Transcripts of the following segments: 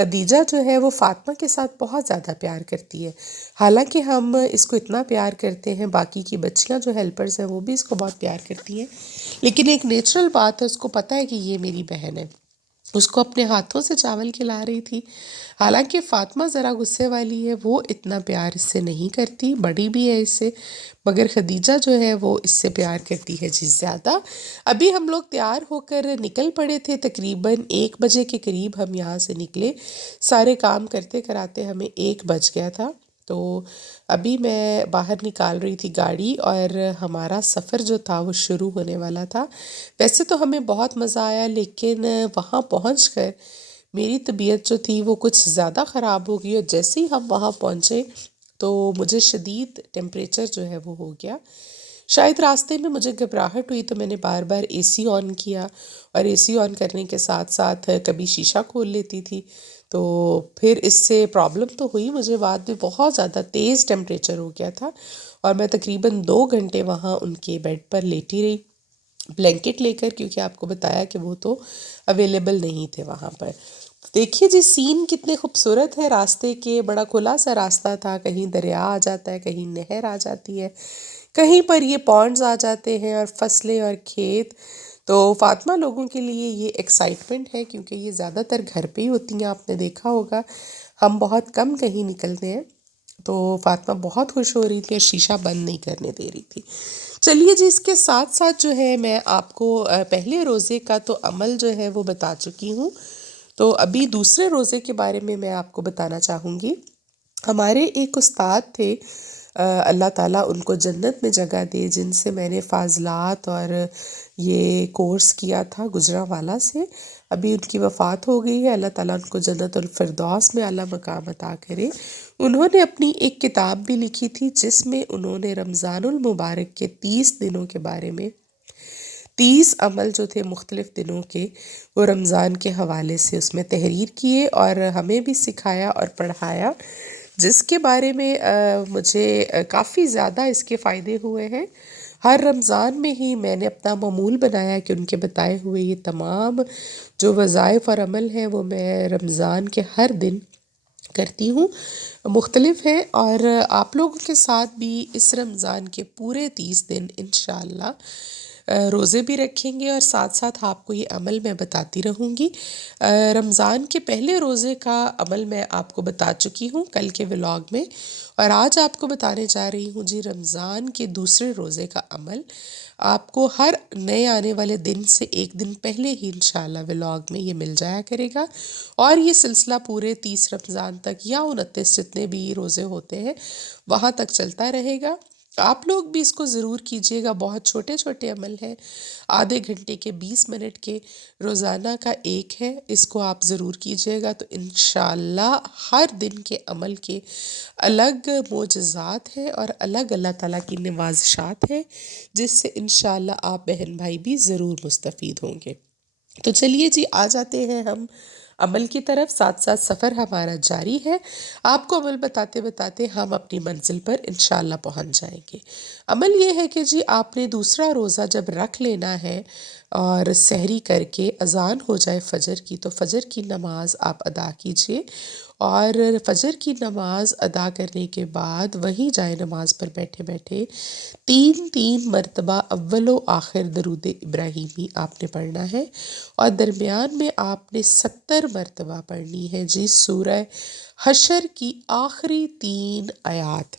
خدیجہ جو ہے وہ فاطمہ کے ساتھ بہت زیادہ پیار کرتی ہے، حالانکہ ہم اس کو اتنا پیار کرتے ہیں، باقی کی بچیاں جو ہیلپرز ہیں وہ بھی اس کو بہت پیار کرتی ہیں، لیکن ایک نیچرل بات ہے، اس کو پتہ ہے کہ یہ میری بہن ہے، اس کو اپنے ہاتھوں سے چاول کھلا رہی تھی۔ حالانکہ فاطمہ ذرا غصے والی ہے، وہ اتنا پیار اس سے نہیں کرتی، بڑی بھی ہے اس سے، مگر خدیجہ جو ہے وہ اس سے پیار کرتی ہے جی زیادہ۔ ابھی ہم لوگ تیار ہو کر نکل پڑے تھے، تقریباً 1 بجے کے قریب ہم یہاں سے نکلے، سارے کام کرتے کراتے ہمیں 1 بج گیا تھا۔ تو ابھی میں باہر نکال رہی تھی گاڑی اور ہمارا سفر جو تھا وہ شروع ہونے والا تھا۔ ویسے تو ہمیں بہت مزہ آیا، لیکن وہاں پہنچ کر میری طبیعت جو تھی وہ کچھ زیادہ خراب ہو گئی، اور جیسے ہی ہم وہاں پہنچے تو مجھے شدید ٹیمپریچر جو ہے وہ ہو گیا۔ شاید راستے میں مجھے گھبراہٹ ہوئی تو میں نے بار بار اے سی آن کیا، اور اے سی آن کرنے کے ساتھ ساتھ کبھی شیشہ کھول لیتی تھی، تو پھر اس سے پرابلم تو ہوئی مجھے، بعد میں بہت زیادہ تیز ٹیمپریچر ہو گیا تھا، اور میں تقریباً 2 گھنٹے وہاں ان کے بیڈ پر لیٹی رہی بلینکٹ لے کر، کیونکہ آپ کو بتایا کہ وہ تو اویلیبل نہیں تھے وہاں پر۔ دیکھیے جی سین کتنے خوبصورت ہے راستے کے، بڑا کھلا سا راستہ تھا، کہیں دریا آ جاتا ہے، کہیں نہر آ جاتی ہے، کہیں پر یہ پونڈز آ جاتے ہیں اور فصلیں اور کھیت۔ تو فاطمہ لوگوں کے لیے یہ ایکسائٹمنٹ ہے، کیونکہ یہ زیادہ تر گھر پہ ہی ہوتی ہیں، آپ نے دیکھا ہوگا ہم بہت کم کہیں نکلتے ہیں، تو فاطمہ بہت خوش ہو رہی تھی اور شیشہ بند نہیں کرنے دے رہی تھی۔ چلیے جی، اس کے ساتھ ساتھ جو ہے میں آپ کو پہلے روزے کا تو عمل جو ہے وہ بتا چکی ہوں، تو ابھی دوسرے روزے کے بارے میں آپ کو بتانا چاہوں گی۔ ہمارے ایک استاد تھے، اللہ تعالیٰ ان کو جنت میں جگہ دے، جن سے میں نے فاضلات اور یہ کورس کیا تھا گجرانوالہ سے۔ ابھی ان کی وفات ہو گئی ہے، اللہ تعالیٰ ان کو جنت الفردوس میں اعلیٰ مقام عطا کرے۔ انہوں نے اپنی ایک کتاب بھی لکھی تھی، جس میں انہوں نے رمضان المبارک کے 30 دنوں کے بارے میں 30 عمل جو تھے مختلف دنوں کے، وہ رمضان کے حوالے سے اس میں تحریر کیے اور ہمیں بھی سکھایا اور پڑھایا، جس کے بارے میں مجھے کافی زیادہ اس کے فائدے ہوئے ہیں۔ ہر رمضان میں ہی میں نے اپنا معمول بنایا کہ ان کے بتائے ہوئے یہ تمام جو وظائف اور عمل ہیں وہ میں رمضان کے ہر دن کرتی ہوں، مختلف ہیں، اور آپ لوگوں کے ساتھ بھی اس رمضان کے پورے 30 دن انشاءاللہ روزے بھی رکھیں گے، اور ساتھ ساتھ آپ کو یہ عمل میں بتاتی رہوں گی۔ رمضان کے پہلے روزے کا عمل میں آپ کو بتا چکی ہوں کل کے ولاگ میں، اور آج آپ کو بتانے جا رہی ہوں جی رمضان کے دوسرے روزے کا عمل۔ آپ کو ہر نئے آنے والے دن سے 1 دن پہلے ہی انشاءاللہ ولاگ میں یہ مل جایا کرے گا، اور یہ سلسلہ پورے 30 رمضان تک یا 29 جتنے بھی روزے ہوتے ہیں وہاں تک چلتا رہے گا۔ آپ لوگ بھی اس کو ضرور کیجئے گا، بہت چھوٹے چھوٹے عمل ہیں، آدھے گھنٹے کے 20 منٹ کے، روزانہ کا ایک ہے، اس کو آپ ضرور کیجئے گا، تو انشاءاللہ ہر دن کے عمل کے الگ معجزات ہیں اور الگ اللہ تعالیٰ کی نوازشات ہیں، جس سے انشاءاللہ آپ بہن بھائی بھی ضرور مستفید ہوں گے۔ تو چلیے جی، آ جاتے ہیں ہم عمل کی طرف، ساتھ ساتھ سفر ہمارا جاری ہے، آپ کو عمل بتاتے بتاتے ہم اپنی منزل پر انشاءاللہ پہنچ جائیں گے۔ عمل یہ ہے کہ جی آپ نے دوسرا روزہ جب رکھ لینا ہے اور سحری کر کے اذان ہو جائے فجر کی، تو فجر کی نماز آپ ادا کیجئے، اور فجر کی نماز ادا کرنے کے بعد وہیں جائے نماز پر بیٹھے بیٹھے 3 مرتبہ اول و آخر درود ابراہیمی آپ نے پڑھنا ہے، اور درمیان میں آپ نے 70 مرتبہ پڑھنی ہے جی سورہ حشر کی آخری 3 آیات۔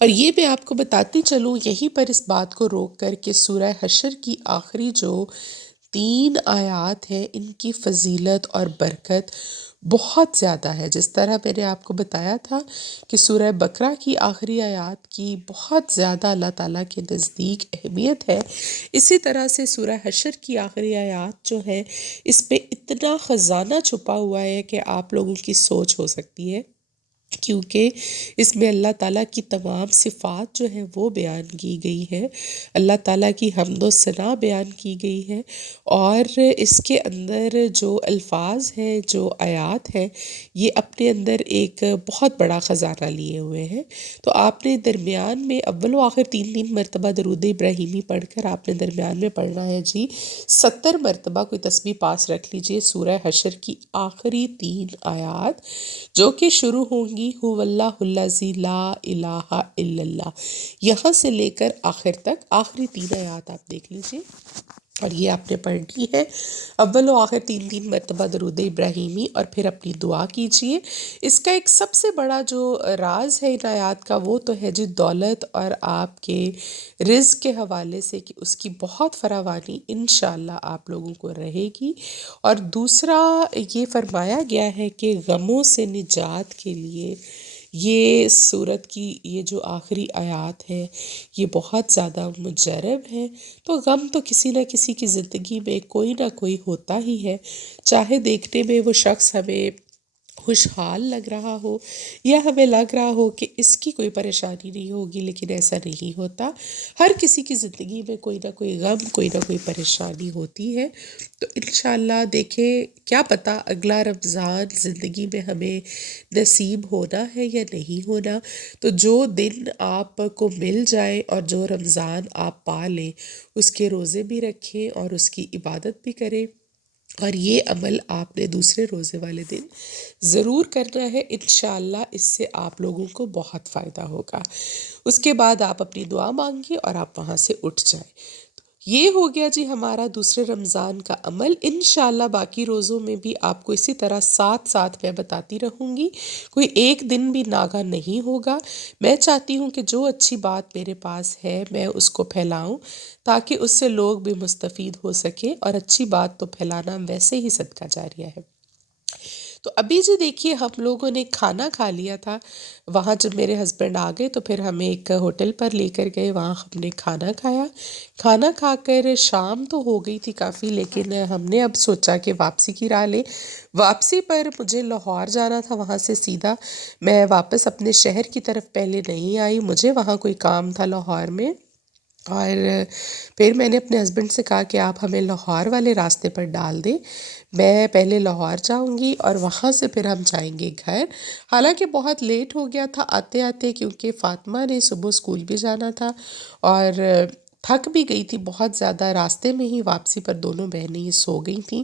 اور یہ میں آپ کو بتاتی چلوں یہیں پر اس بات کو روک کر کہ سورہ حشر کی آخری جو 3 آیات ہیں ان کی فضیلت اور برکت بہت زیادہ ہے، جس طرح میں نے آپ کو بتایا تھا کہ سورہ بقرہ کی آخری آیات کی بہت زیادہ اللہ تعالیٰ کے نزدیک اہمیت ہے، اسی طرح سے سورہ حشر کی آخری آیات جو ہے اس پہ اتنا خزانہ چھپا ہوا ہے کہ آپ لوگوں کی سوچ ہو سکتی ہے کیونکہ اس میں اللہ تعالیٰ کی تمام صفات جو ہے وہ بیان کی گئی ہے، اللہ تعالیٰ کی حمد و ثنا بیان کی گئی ہے، اور اس کے اندر جو الفاظ ہیں، جو آیات ہیں، یہ اپنے اندر ایک بہت بڑا خزانہ لیے ہوئے ہیں۔ تو آپ نے درمیان میں اول و آخر 3 مرتبہ درود ابراہیمی پڑھ کر آپ نے درمیان میں پڑھنا ہے جی 70 مرتبہ، کوئی تسبیح پاس رکھ لیجئے سورہ حشر کی آخری 3 آیات جو کہ شروع ہوں گی هو اللہ الذی لا الہ الا اللہ، یہاں سے لے کر آخر تک آخری 3 آیات آپ دیکھ لیجئے، اور یہ آپ نے پڑھنی ہے اول و آخر 3 مرتبہ درود ابراہیمی، اور پھر اپنی دعا کیجئے۔ اس کا ایک سب سے بڑا جو راز ہے ان آیات کا، وہ تو ہے جی دولت اور آپ کے رزق کے حوالے سے کہ اس کی بہت فراوانی انشاءاللہ آپ لوگوں کو رہے گی، اور دوسرا یہ فرمایا گیا ہے کہ غموں سے نجات کے لیے یہ سورت کی یہ جو آخری آیات ہے یہ بہت زیادہ مجرب ہے۔ تو غم تو کسی نہ کسی کی زندگی میں کوئی نہ کوئی ہوتا ہی ہے، چاہے دیکھنے میں وہ شخص ہمیں خوشحال لگ رہا ہو یا ہمیں لگ رہا ہو کہ اس کی کوئی پریشانی نہیں ہوگی، لیکن ایسا نہیں ہوتا، ہر کسی کی زندگی میں کوئی نہ کوئی غم، کوئی نہ کوئی پریشانی ہوتی ہے۔ تو انشاءاللہ دیکھیں کیا پتہ اگلا رمضان زندگی میں ہمیں نصیب ہونا ہے یا نہیں ہونا، تو جو دن آپ کو مل جائے اور جو رمضان آپ پا لیں اس کے روزے بھی رکھیں اور اس کی عبادت بھی کریں، اور یہ عمل آپ نے دوسرے روزے والے دن ضرور کرنا ہے، انشاءاللہ اس سے آپ لوگوں کو بہت فائدہ ہوگا۔ اس کے بعد آپ اپنی دعا مانگیے اور آپ وہاں سے اٹھ جائیں۔ یہ ہو گیا جی ہمارا دوسرے رمضان کا عمل۔ انشاءاللہ باقی روزوں میں بھی آپ کو اسی طرح ساتھ ساتھ میں بتاتی رہوں گی، کوئی ایک دن بھی ناغہ نہیں ہوگا۔ میں چاہتی ہوں کہ جو اچھی بات میرے پاس ہے میں اس کو پھیلاؤں تاکہ اس سے لوگ بھی مستفید ہو سکیں، اور اچھی بات تو پھیلانا ویسے ہی صدقہ جاریہ ہے۔ تو ابھی جی دیکھیے ہم لوگوں نے کھانا کھا لیا تھا، وہاں جب میرے ہسبینڈ آ گئے تو پھر ہمیں ایک ہوٹل پر لے کر گئے، وہاں ہم نے کھانا کھایا۔ کھانا کھا کر شام تو ہو گئی تھی کافی، لیکن ہم نے اب سوچا کہ واپسی کی راہ لیں۔ واپسی پر مجھے لاہور جانا تھا، وہاں سے سیدھا میں واپس اپنے شہر کی طرف پہلے نہیں آئی، مجھے وہاں کوئی کام تھا لاہور میں، اور پھر میں نے اپنے ہسبینڈ سے کہا کہ آپ ہمیں لاہور والے راستے پر ڈال دیں، میں پہلے لاہور جاؤں گی اور وہاں سے پھر ہم جائیں گے گھر۔ حالانکہ بہت لیٹ ہو گیا تھا آتے آتے، کیونکہ فاطمہ نے صبح اسکول بھی جانا تھا اور تھک بھی گئی تھی بہت زیادہ، راستے میں ہی واپسی پر دونوں بہنیں ہی سو گئی تھیں،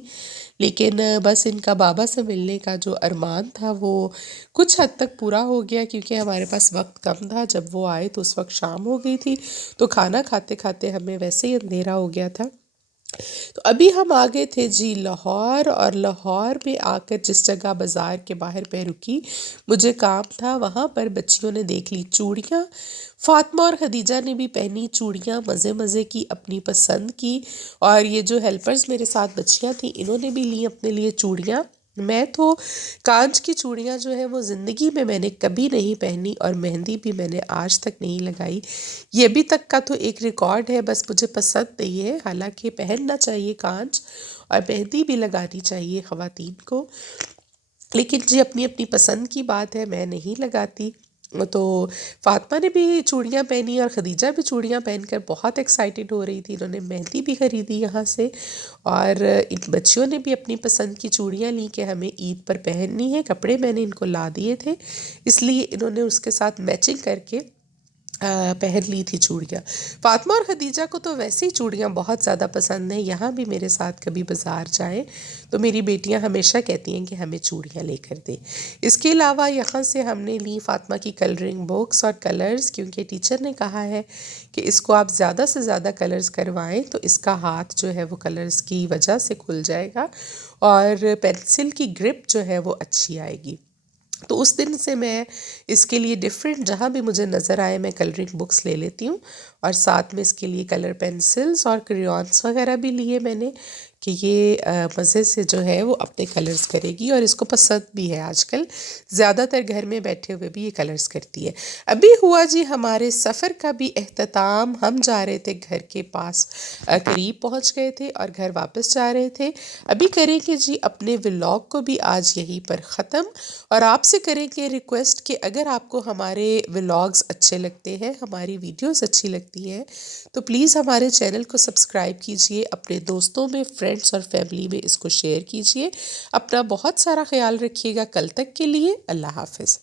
لیکن بس ان کا بابا سے ملنے کا جو ارمان تھا وہ کچھ حد تک پورا ہو گیا، کیونکہ ہمارے پاس وقت کم تھا، جب وہ آئے تو اس وقت شام ہو گئی تھی، تو کھانا کھاتے کھاتے ہمیں ویسے ہی اندھیرا ہو گیا تھا۔ تو ابھی ہم آ گئے تھے جی لاہور، اور لاہور میں آ کر جس جگہ بازار کے باہر پہ رکی، مجھے کام تھا، وہاں پر بچیوں نے دیکھ لی چوڑیاں، فاطمہ اور خدیجہ نے بھی پہنی چوڑیاں، مزے مزے کی اپنی پسند کی، اور یہ جو ہیلپرز میرے ساتھ بچیاں تھیں انہوں نے بھی لی اپنے لیے چوڑیاں۔ میں تو کانچ کی چوڑیاں جو ہیں وہ زندگی میں نے کبھی نہیں پہنی، اور مہندی بھی میں نے آج تک نہیں لگائی، یہ ابھی تک کا تو ایک ریکارڈ ہے، بس مجھے پسند نہیں ہے، حالانکہ پہننا چاہیے کانچ اور مہندی بھی لگانی چاہیے خواتین کو، لیکن جی اپنی اپنی پسند کی بات ہے، میں نہیں لگاتی۔ تو فاطمہ نے بھی چوڑیاں پہنی اور خدیجہ بھی چوڑیاں پہن کر بہت ایکسائٹڈ ہو رہی تھی، انہوں نے مہندی بھی خریدی یہاں سے، اور ان بچیوں نے بھی اپنی پسند کی چوڑیاں لی کہ ہمیں عید پر پہننی ہے، کپڑے میں نے ان کو لا دیے تھے، اس لیے انہوں نے اس کے ساتھ میچنگ کر کے پہن لی تھی چوڑیاں۔ فاطمہ اور خدیجہ کو تو ویسے ہی چوڑیاں بہت زیادہ پسند ہیں، یہاں بھی میرے ساتھ کبھی بازار جائیں تو میری بیٹیاں ہمیشہ کہتی ہیں کہ ہمیں چوڑیاں لے کر دیں۔ اس کے علاوہ یہاں سے ہم نے لی فاطمہ کی کلرنگ بکس اور کلرز، کیونکہ ٹیچر نے کہا ہے کہ اس کو آپ زیادہ سے زیادہ کلرز کروائیں تو اس کا ہاتھ جو ہے وہ کلرز کی وجہ سے کھل جائے گا، اور پینسل کی گرپ جو ہے وہ اچھی آئے گی۔ تو اس دن سے میں اس کے لیے ڈیفرنٹ جہاں بھی مجھے نظر آئے میں کلرنگ بکس لے لیتی ہوں، اور ساتھ میں اس کے لیے کلر پینسلز اور کریونس وغیرہ بھی لیے میں نے، کہ یہ مزے سے جو ہے وہ اپنے کلرز کرے گی، اور اس کو پسند بھی ہے، آج کل زیادہ تر گھر میں بیٹھے ہوئے بھی یہ کلرز کرتی ہے۔ ابھی ہوا جی ہمارے سفر کا بھی اختتام، ہم جا رہے تھے گھر کے پاس، قریب پہنچ گئے تھے اور گھر واپس جا رہے تھے۔ ابھی کریں کہ جی اپنے ولاگ کو بھی آج یہیں پر ختم، اور آپ سے کریں کہ ریکویسٹ کہ اگر آپ کو ہمارے ولاگز اچھے لگتے ہیں، ہماری ویڈیوز اچھی لگتی ہیں، تو پلیز ہمارے چینل کو سبسکرائب کیجئے، اپنے دوستوں میں، فرینڈز اور فیملی میں اس کو شیئر کیجئے۔ اپنا بہت سارا خیال رکھیے گا۔ کل تک کے لیے اللہ حافظ۔